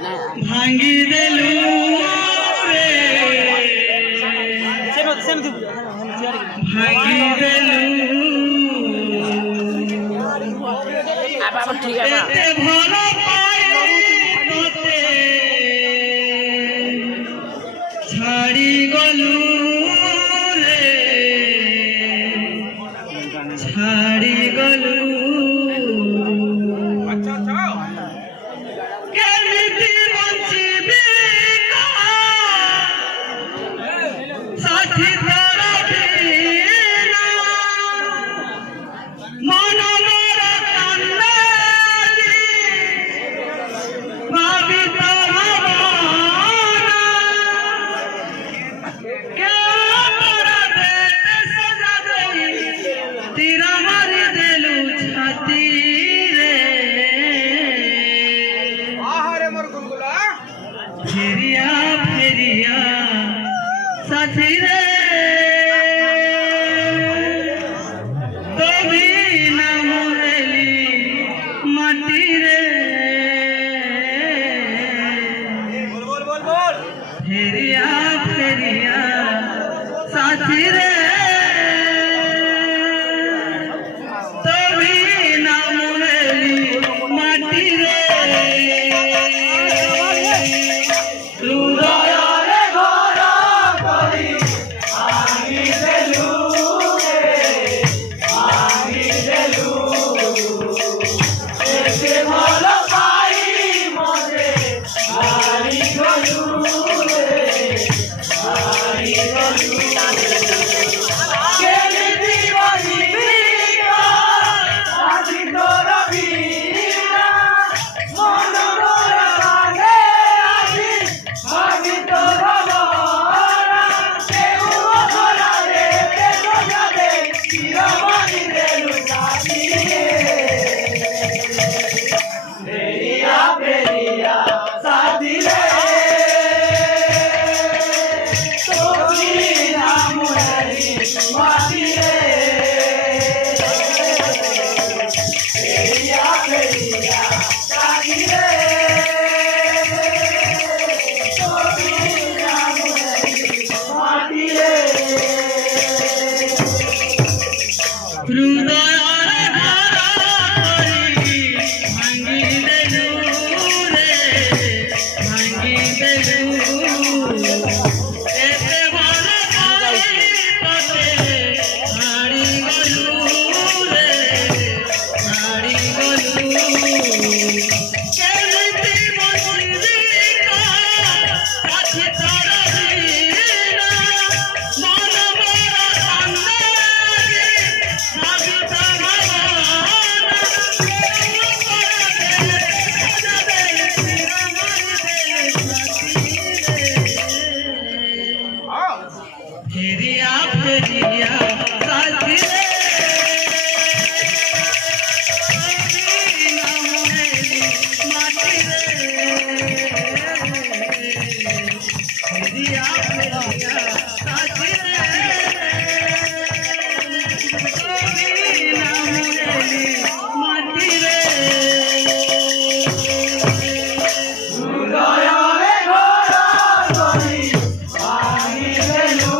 ভাঙি দেলু ভাঙি দেলু এতে ভাল পাই তোতে ছাড়ি গলু রে ছাড়ি গলু কেমিতি বঞ্চিবি সাথী তোর বিনা মন মোর কান্দে ভাবি তোর ভাবনা কে তোর বেতে সজা দেই তীরা মারি দেলু ছাতি রে ফেরিয়া ফেরিয়া সাথী রে তবি না মরেলি মাটি রে ফেরিয়া ফেরিয়া সাথী রে তবি না মরেলি মাটি রে হৃদয়রে ঘর করি ভাঙি দেলু রে ভাঙি দেলু এতে ভাল পাই মতে হারি গলু রে হারি গলু কেমিতি বঞ্চিবি সাথী তোর বিনা মন মোর কান্দে আজি ভাবি তোর ভাবনা কেউ ধরা দেতে সজা দেই তীরা মারি দেলু ছাতি রে ফেরিয়া ফেরিয়া সাথী রে তবি না মরেলি মাটি রে ফেরিয়া ফেরিয়া সাথী রে তবি না মরেলি মাটি রে হৃদয়রে ঘর করি ভাঙি দেলু রে ভাঙি দেলু এতে ভাল পাই তোতে ছাড়ি গলু রে ছাড়ি গলু কেমিতি বঞ্চিবি সাথী তোর বিনা মন মোর কান্দে ভাবি তোর ভাবনা কেউ তোর দেতে সজা দেই তীরা মারি দেলু ছাতি রে ফেরিয়া ফেরিয়া সাথী রে তবি না মরেলি মাটি রে ফেরিয়া ফেরিয়া সাথী রে তবি না মরেলি মাটি রে হৃদয়রে ঘর করি ভাঙি দেলু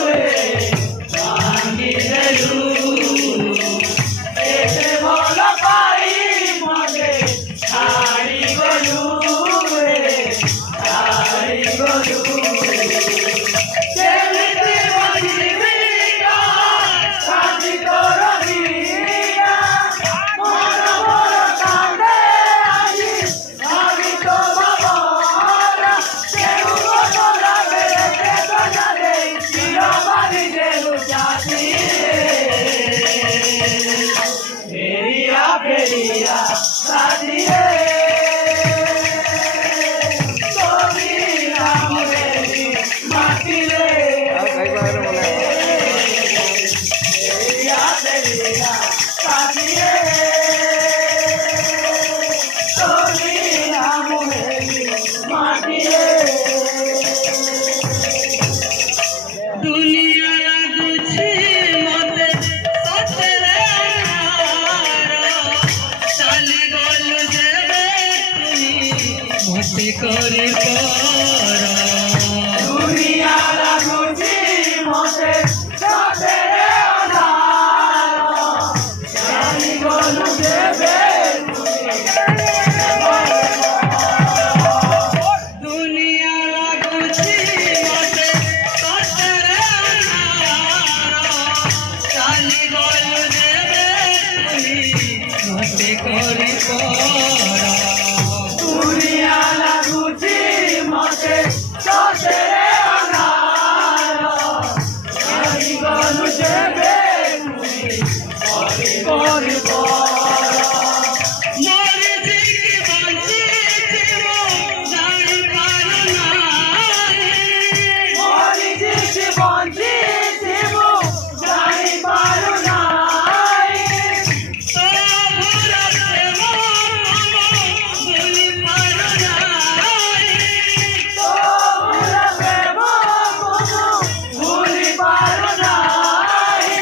রে ভাঙি দেলু এতে ভাল পাই মতে ছাড়ি গলু রে ছাড়ি গলু কেমিতি বঞ্চিবি সাথী তোর বিনা মন মোর কান্দে আজি ভাবি তোর ভাবনা কেউ ধরা দেতে সজা দেই তীরা মারি দেলু ছাতি রে ফেরিয়া ফেরিয়া সাথী রে তবি না মরেলি মাটি রে ফেরিয়া ফেরিয়া সাথী রে তবি না মরেলি মাটি রে দুনিয়া লাগুছি মতে সতে রে চালি গলু যে दुनिया लाଗୁଛି ମତେ ସତରେ ଅନାର ଚାଲି ଗଲୁ ଯେବେ ମତେ କରି ପର ଦୁନିଆ ଲାଗୁଛି ମତେ ସତରେ ଅନାର ଚାଲିଗଲୁ ଯେବେ କରି ମରିଛି କି ବଞ୍ଚିଛି ମୁଁ ଜାଣିପାରୁ ନାହିଁ ତୋ ଭୁଲ ପ୍ରେମ ଭୁଲି ପାରୁ ନାହିଁ ତୋ ଭୁଲ ପ୍ରେମ ଭୁଲି ପାରୁ ନାହିଁ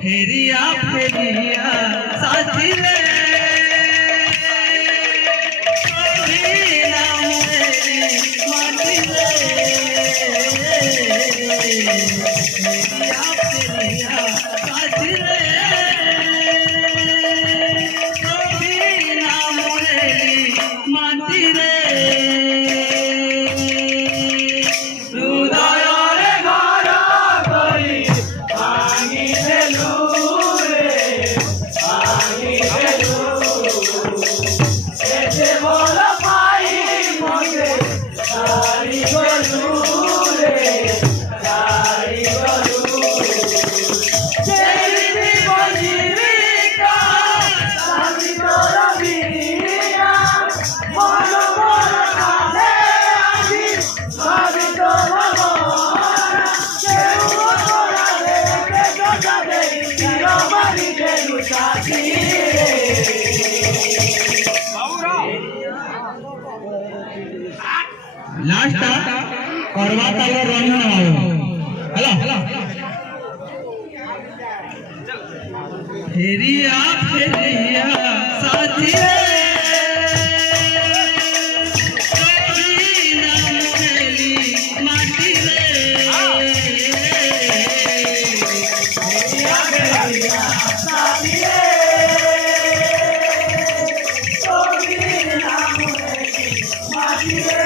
फेरिया फेरिया साथी रे कभी ना मेरी माटी रे फेरिया फेरिया साथी रे कभी ना मेरी माटी रे ହୃଦୟରେ ଘର କରି ଭାଙ୍ଗିଦେଲୁ ରେ ଭାଙ୍ଗିଦେଲୁ ଏତେ ଭଲ ପାଇ ମତେ ଛାଡ଼ିଗଲୁ ରେ ଛାଡ଼ିଗଲୁ ଯେମିତି ବଜିବିକା ସାଥୀ ତୋର ବିନା ମନ ମୋର କାନ୍ଦେ ଆଜି ଭାବି ତୋ ଭଗବାନ କେଉଁ ଅପରାଧେ ବେଦନା ଦେଇ ଚିର ମାରିଦେଲୁ ସାଥୀ ରେ लास्ट करवा तालो रन हेलो फेरिया फेरिया साथी रे कभी ना मेरी माटी रे साथी रे कभी ना मुझे माटी रे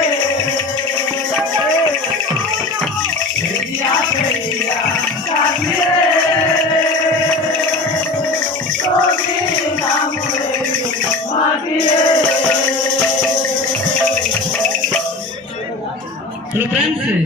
फेरिया फेरिया साथी रे कभी ना मुझे माटी रे चलो फ्रेंड्स